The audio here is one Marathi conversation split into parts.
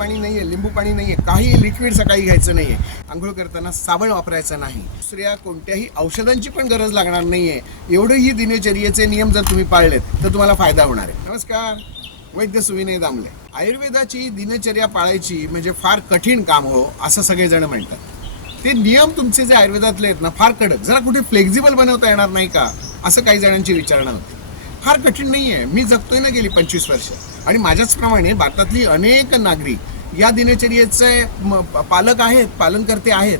पाणी नाहीये लिंबू पाणी नाहीये काही लिक्विड सकाळी घ्यायचं नाहीये. आंघोळ करताना साबण वापरायचं नाही. दुसऱ्या कोणत्याही औषधांची पण गरज लागणार नाहीये. एवढंही दिनचर्येचे नियम जर तुम्ही पाळलेत तर तुम्हाला फायदा होणार आहे. नमस्कार. वैद्य सुविनय दामले. आयुर्वेदाची दिनचर्या पाळायची म्हणजे फार कठीण काम हो असं सगळेजण म्हणतात. ते नियम तुमचे जे आयुर्वेदातले आहेत ना फार कडक. जरा कुठे फ्लेक्झिबल बनवता येणार नाही का? असं काही जणांची विचारणा होती. फार कठीण नाही आहे मी जगतोय ना गेली पंचवीस वर्ष. आणि माझ्याचप्रमाणे भारतातली अनेक नागरिक या दिनचर्येचे म- पालक आहेत पालनकर्ते आहेत.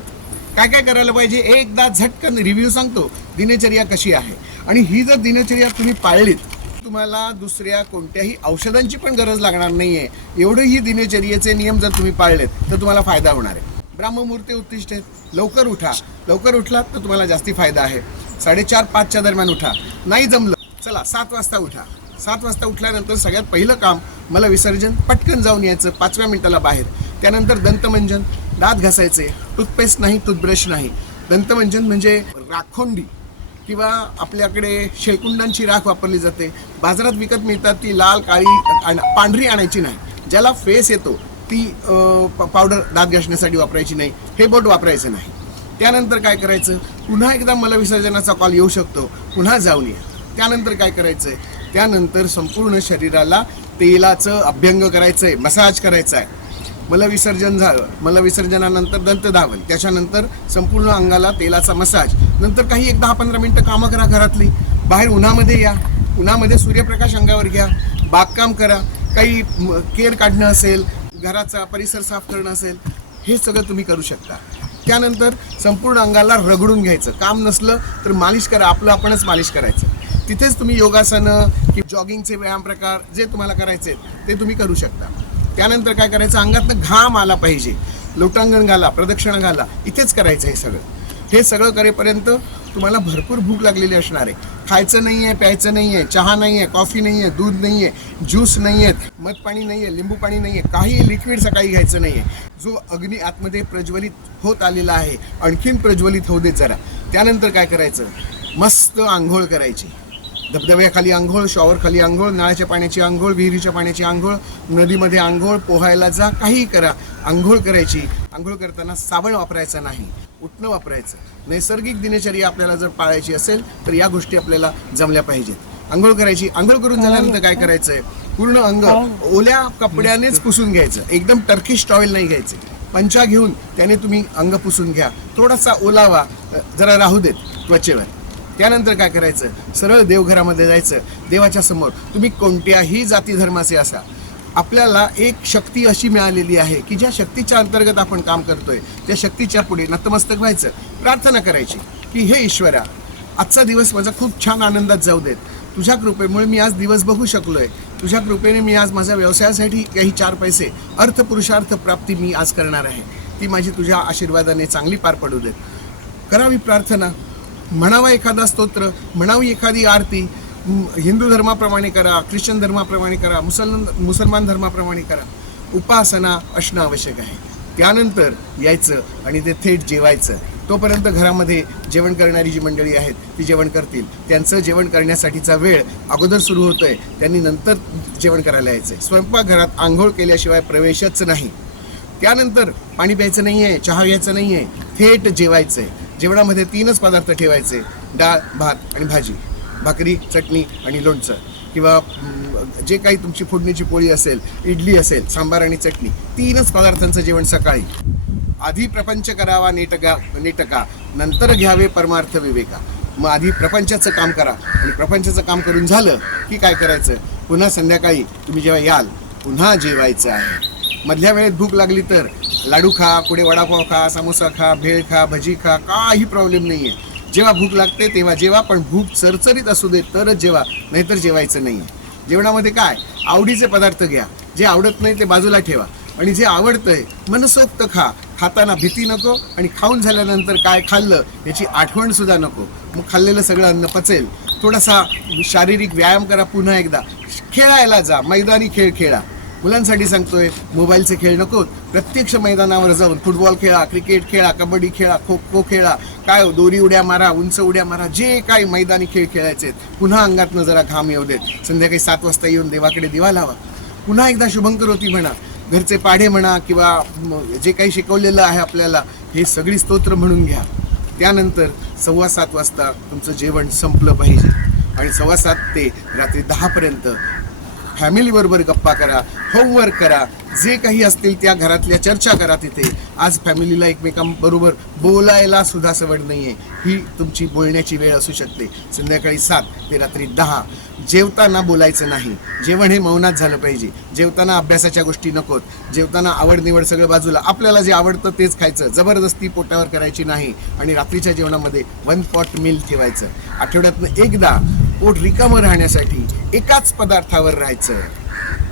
काय काय करायला पाहिजे? एकदा झटकन रिव्ह्यू सांगतो. दिनचर्या कशी आहे? आणि ही जर दिनचर्या तुम्ही पाळलीत तुम्हाला दुसऱ्या कोणत्याही औषधांची पण गरज लागणार नाही नाहीये एवढंही दिनचर्येचे नियम जर तुम्ही पाळलेत तर तुम्हाला फायदा होणार आहे. ब्राह्ममुहूर्ते उत्तिष्ठ आहेत. लवकर उठा. लवकर उठलात तर तुम्हाला जास्ती फायदा आहे. साडेचार पाचच्या दरम्यान उठा. नाही जमलं चला सात वाजता उठा. सात वाजता उठल्यानंतर सगळ्यात पहिलं काम मला विसर्जन पटकन जाऊन यायचं पाचव्या मिनिटाला बाहेर. त्यानंतर दंतमंजन दात घासायचे टूथपेस्ट नाही टूथब्रश नाही. दंतमंजन म्हणजे राखोंडी किंवा आपल्याकडे शेळकुंडांची राख वापरली जाते. बाजारात विकत मिळतात ती लाल काळी पांढरी आणायची नाही. ज्याला फेस येतो ती पावडर दात घासण्यासाठी वापरायची नाही. हे बोट वापरायचं नाही. त्यानंतर काय करायचं? पुन्हा एकदा मला विसर्जनाचा कॉल येऊ शकतो. पुन्हा जाऊन या. त्यानंतर काय करायचं त्यानंतर संपूर्ण शरीराला तेलाचं अभ्यंग करायचं आहे मसाज करायचा आहे मला विसर्जन झालं. मला विसर्जनानंतर दंतधावन त्याच्यानंतर संपूर्ण अंगाला तेलाचा मसाज. नंतर काही एक दहा पंधरा मिनटं कामं करा घरातली. बाहेर उन्हामध्ये या. उन्हामध्ये सूर्यप्रकाश अंगावर घ्या. बागकाम करा. काही केर काढणं असेल घराचा परिसर साफ करणं असेल हे सगळं तुम्ही करू शकता. त्यानंतर संपूर्ण अंगाला रगडून घ्यायचं. काम नसलं तर मालिश करा. आपलं आपणच मालिश करायचं. तिथेच तुम्ही योगासनं की जॉगिंगचे व्यायाम प्रकार जे तुम्हाला करायचे आहेत ते तुम्ही करू शकता. त्यानंतर काय करायचं? अंगातनं घाम आला पाहिजे. लोटांगण घाला प्रदक्षिणा घाला इथेच करायचं हे सगळं. हे सगळं करेपर्यंत तुम्हाला भरपूर भूक लागलेली असणार आहे. खायचं नाही आहे प्यायचं नाही आहे चहा नाही आहे कॉफी नाही आहे दूध नाही आहे ज्यूस नाही आहेत मध पाणी नाही आहे लिंबू पाणी नाही आहे काही लिक्विड सकाळी घ्यायचं नाही आहे जो अग्नी आतमध्ये प्रज्वलित होत आलेला आहे आणखीन प्रज्वलित होऊ देत जरा. त्यानंतर काय करायचं? मस्त आंघोळ करायची. धबधब्याखाली आंघोळ शॉवरखाली आंघोळ नळाच्या पाण्याची आंघोळ विहिरीच्या पाण्याची आंघोळ नदीमध्ये आंघोळ पोहायला जा काहीही करा. आंघोळ करायची. आंघोळ करताना साबण वापरायचा नाही. उठणं वापरायचं. नैसर्गिक दिनचर्या आपल्याला जर पाळायची असेल तर या गोष्टी आपल्याला जमल्या पाहिजेत. आंघोळ करायची. आंघोळ करून झाल्यानंतर काय करायचंय? पूर्ण अंग ओल्या कपड्यानेच पुसून घ्यायचं. एकदम टर्किश टॉवेल नाही घ्यायचे. पंचा घेऊन त्याने तुम्ही अंग पुसून घ्या. थोडासा ओलावा. जरा राहू देत त्वचेवर. त्यानंतर काय करायचं? सरळ देवघरामध्ये जायचं. देवाच्या समोर. तुम्ही कोणत्याही जाती धर्माचे असा. आपल्याला एक शक्ती अशी मिळालेली आहे की ज्या शक्तीच्या अंतर्गत आपण काम करतोय त्या शक्तीच्या पुढे नतमस्तक व्हायचं. प्रार्थना करायची की हे ईश्वरा आजचा दिवस माझा खूप छान आनंदात जाऊ देत. तुझ्या कृपेमुळे मी आज दिवस बघू शकलोय. तुझ्या कृपेने मी आज माझ्या व्यवसायासाठी काही चार पैसे अर्थपुरुषार्थ प्राप्ती मी आज करणार आहे. ती माझी तुझ्या आशीर्वादाने चांगली पार पडू देत. करावी प्रार्थना. म्हणावा एखादा स्तोत्र म्हणावी एखादी आरती हिंदू धर्माप्रमाणे करा ख्रिश्चन धर्माप्रमाणे करा मुसलमान मुसलमान धर्माप्रमाणे करा. उपासना असणं आवश्यक आहे. त्यानंतर यायचं आणि ते थेट जेवायचं. तोपर्यंत घरामध्ये जेवण करणारी जी मंडळी आहेत ती जेवण करतील. त्यांचं जेवण करण्यासाठीचा वेळ अगोदर सुरू होतो आहे त्यांनी नंतर जेवण करायला यायचं. आहे स्वयंपाकघरात आंघोळ केल्याशिवाय प्रवेशच नाही. त्यानंतर पाणी प्यायचं नाही आहे चहा घ्यायचं नाही आहे थेट जेवायचं आहे जेवणामध्ये तीनच पदार्थ ठेवायचे. डाळ भात आणि भाजी. भाकरी चटणी आणि लोणचं. किंवा जे काही तुमची फोडणीची पोळी असेल इडली असेल सांबार आणि चटणी तीनच पदार्थांचं जेवण सकाळी. आधी प्रपंच करावा नेटका नेटका. नंतर घ्यावे परमार्थ विवेका. मग आधी प्रपंचाचं काम करा. आणि प्रपंचाचं काम करून झालं की काय करायचं? पुन्हा संध्याकाळी तुम्ही जेव्हा याल पुन्हा जेवायचं आहे. मधल्या वेळेत भूक लागली तर लाडू खा पुढे वडापाव खा समोसा खा भेळ खा भजी खा काही प्रॉब्लेम नाही आहे जेव्हा भूक लागते तेव्हा जेव्हा पण भूक चरचरीत असू दे तरच जेवा नाहीतर जेवायचं नाही आहे जेवणामध्ये काय? आवडीचे पदार्थ घ्या. जे आवडत नाही ते बाजूला ठेवा. आणि जे आवडतंय मनसोक्त खा. खाताना भीती नको आणि खाऊन झाल्यानंतर काय खाल्लं याची आठवण सुद्धा नको. मग खाल्लेलं सगळं अन्न पचेल. थोडासा शारीरिक व्यायाम करा पुन्हा एकदा. खेळायला जा. मैदानी खेळ खेळा. मुलांसाठी सांगतोय मोबाईलचे खेळ नकोत प्रत्यक्ष मैदानावर जाऊन फुटबॉल खेळा क्रिकेट खेळा कबड्डी खेळा खो खो खेळा काय हो, दोरी उड्या मारा उंच उड्या मारा जे काही मैदानी खेळ खेळायचे आहेत, पुन्हा अंगातनं जरा घाम येऊ देत. संध्याकाळी सात वाजता येऊन देवाकडे दिवा लावा. पुन्हा एकदा शुभंकर होती म्हणा. घरचे पाढे म्हणा किंवा जे काही शिकवलेलं आहे आपल्याला हे सगळी स्तोत्र म्हणून घ्या. त्यानंतर सव्वा सात वाजता तुमचं जेवण संपलं पाहिजे. आणि सव्वा सात ते रात्री दहापर्यंत फॅमिलीबरोबर गप्पा करा होमवर्क करा जे काही असतील त्या घरातल्या चर्चा करा तिथे. आज फॅमिलीला एकमेकांबरोबर बोलायला सुद्धा सवड नाही आहे ही तुमची बोलण्याची वेळ असू शकते. संध्याकाळी सात ते रात्री दहा. जेवताना बोलायचं नाही. जेवण हे मौनात झालं पाहिजे. जेवताना अभ्यासाच्या गोष्टी नकोत. जेवताना आवड निवड सगळं बाजूला. आपल्याला जे आवडतं तेच खायचं. जबरदस्ती पोटावर करायची नाही. आणि रात्रीच्या जेवणामध्ये वन पॉट मिल ठेवायचं. आठवड्यातनं एकदा पोट रिकामं राहण्यासाठी एकाच पदार्थावर राहायचं.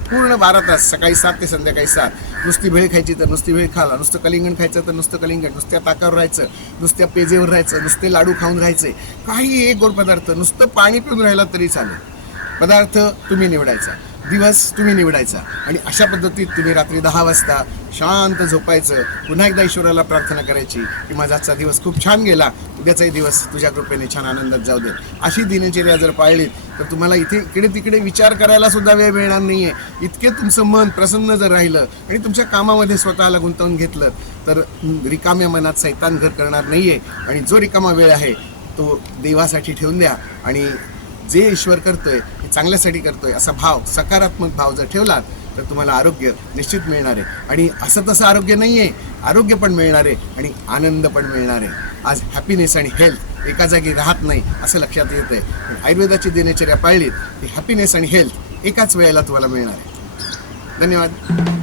पूर्ण बारा तास सकाळी सात ते संध्याकाळी सात. नुसती भेळ खायची तर नुसती भेळ खाला नुसतं कलिंगण खायचं तर नुसतं कलिंगण नुसत्या ताकावर राहायचं नुसत्या पेजेवर राहायचं नुसते लाडू खाऊन राहायचे. काही एक गोड पदार्थ नुसतं पाणी पिऊन राहिला तरी चालेल. पदार्थ तुम्ही निवडायचा. दिवस तुम्ही निवडायचा. आणि अशा पद्धतीत तुम्ही रात्री दहा वाजता शांत झोपायचं. पुन्हा एकदा ईश्वराला प्रार्थना करायची की माझा आजचा दिवस खूप छान गेला. उद्याचाही दिवस तुझ्या कृपेने छान आनंदात जाऊ दे. अशी दिनचर्या जर पाळलीत तर तुम्हाला इथे इकडे तिकडे विचार करायला सुद्धा वेळ मिळणार नाही आहे इतके तुमचं मन प्रसन्न जर राहिलं आणि तुमच्या कामामध्ये स्वतःला गुंतवून घेतलं तर रिकाम्या मनात सैतान घर करणार आहे आणि जो रिकामा वेळ आहे तो देवासाठी ठेवून द्या. आणि जे ईश्वर करतोय आहे चांगल्यासाठी करतोय असा भाव सकारात्मक भाव जर ठेवलात तर तुम्हाला आरोग्य निश्चित मिळणार आहे. आणि असं तसं आरोग्य नाही आहे आरोग्य पण मिळणार आहे आणि आनंद पण मिळणार आहे. आज हॅपीनेस आणि हेल्थ एका जागी राहत नाही असं लक्षात येतं आहे आयुर्वेदाची दिनचर्या पाळली की हॅपीनेस आणि हेल्थ एकाच वेळेला तुम्हाला मिळणार आहे. धन्यवाद.